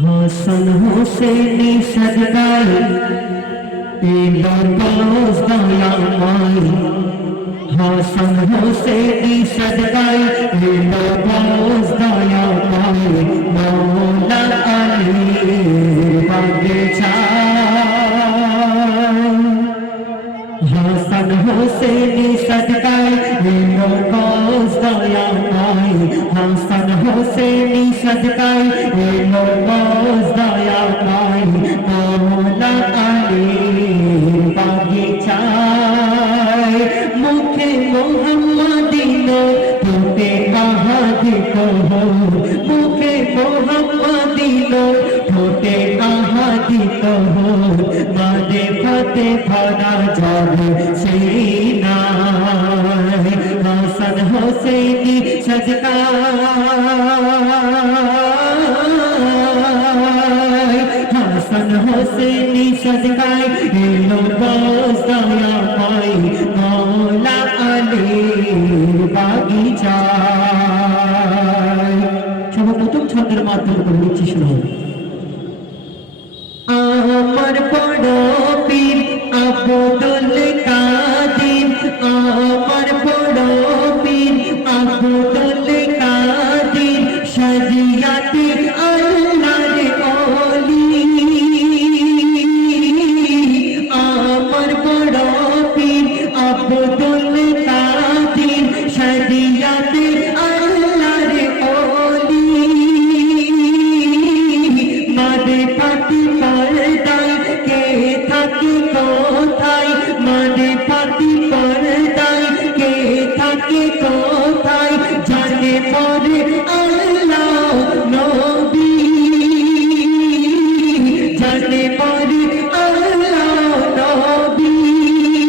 হাসান হোসেনি সজদায় এলো গাউস দয়াময়। হাসান হোসেনি সজদায় এলো গাউস দয়াময়। মৌলা আলীর বাগিচায় হাসান হোসেনি সজদায় এলো গাউস দয়াময়। হাসান হোসেনি সজদায় এলো গাউস দয়াময়। মৌলা আলীর বাগিচায় মুখে মোহাম্মদিনো ঠোঁটে আহাদি কহো। মুখে মোহাম্মদিনো ঠোঁটে আহাদি কহো। বাদে ফাতে ভরা যাবে সেই নাই। হাসান হোসেনি সজদায় হাসান হোসেনি সজদায় এলো গাউস দয়াময়। মৌলা আলীর বাগিচায় সর্বপ্রথম ছন্দের মাধ্যমে করে নিচ্ছি শুনুন। আমার বড় পীর আব্দুল কাদির। আমার বড় পীর আব্দুল কাদির। শরিয়াতে আল্লাহর ওলি। আমার বড় পীর আব্দুল কাদির। শরিয়াতে আল্লাহর ওলি। মাদে পাতি পর্দায় কে থাকে কোথায়। মাদে পাতি পর্দায় কে থাকে কোথায়। জানে পর